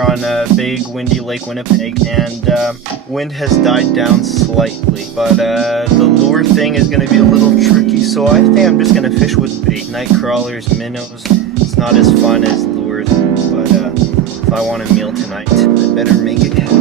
here on a big windy Lake Winnipeg, and wind has died down slightly, but the lure thing is going to be a little tricky, so I think I'm just going to fish with bait. Night crawlers, minnows, it's not as fun as lures, but if I want a meal tonight, I better make it happen.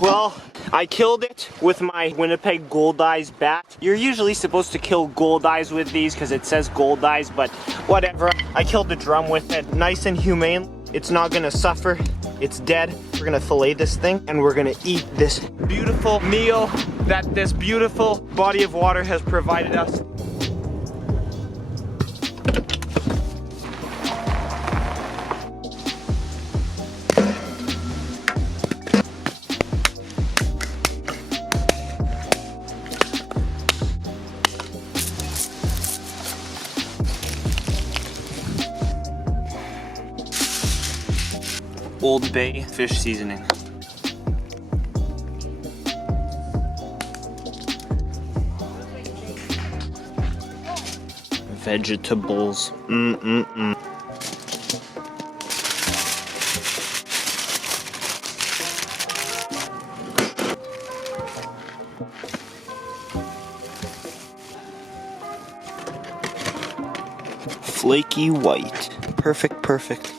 Well, I killed it with my Winnipeg Gold Eyes bat. You're usually supposed to kill gold eyes with these because it says gold eyes, but whatever. I killed the drum with it. Nice and humane. It's not gonna suffer. It's dead. We're gonna fillet this thing and we're gonna eat this beautiful meal that this beautiful body of water has provided us. Old Bay fish seasoning. Vegetables. Flaky white. Perfect, perfect.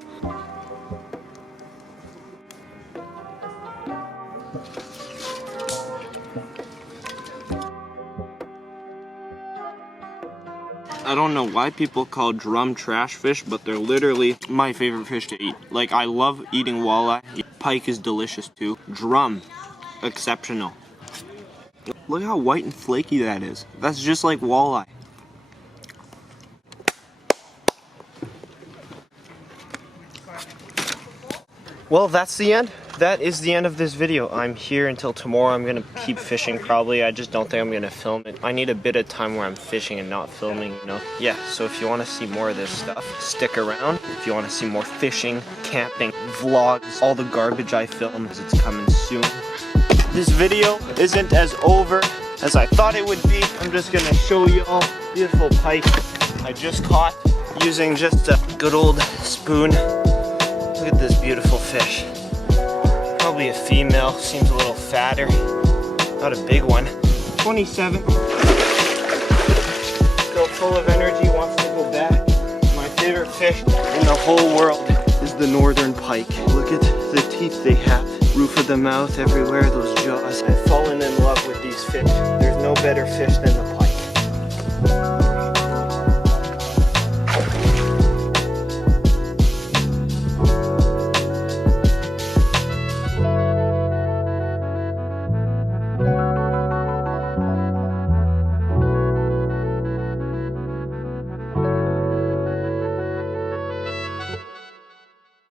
I don't know why people call drum trash fish, but they're literally my favorite fish to eat. Like, I love eating walleye. Pike is delicious too. Drum, exceptional. Look how white and flaky that is. That's just like walleye. Well, that's the end. That is the end of this video. I'm here until tomorrow. I'm gonna keep fishing probably. I just don't think I'm gonna film it. I need a bit of time where I'm fishing and not filming, you know? Yeah, so if you wanna see more of this stuff, stick around. If you wanna see more fishing, camping, vlogs, all the garbage I film, it's coming soon. This video isn't as over as I thought it would be. I'm just gonna show you all beautiful pike I just caught using just a good old spoon. Look at this beautiful fish. Probably a female, seems a little fatter. Not a big one. 27. Still full of energy, wants to go back. My favorite fish in the whole world is the northern pike. Look at the teeth they have. Roof of the mouth everywhere, those jaws. I've fallen in love with these fish. There's no better fish than the pike.